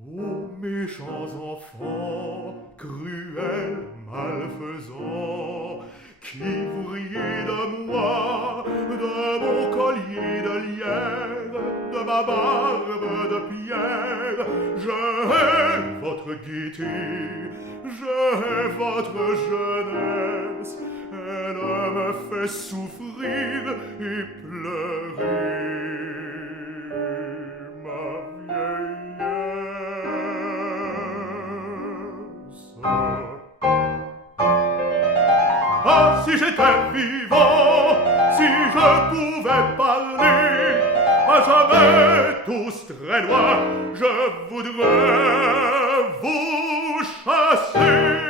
Ô méchants enfants, cruels, malfaisants, qui vous riez de moi, de mon collier de lierre, de ma barbe de pierre, je hais votre gaieté, je hais votre jeunesse, elle me fait souffrir et pleurer. Ah, si j'étais vivant, si je pouvais parler, à jamais tous très loin, je voudrais vous chasser.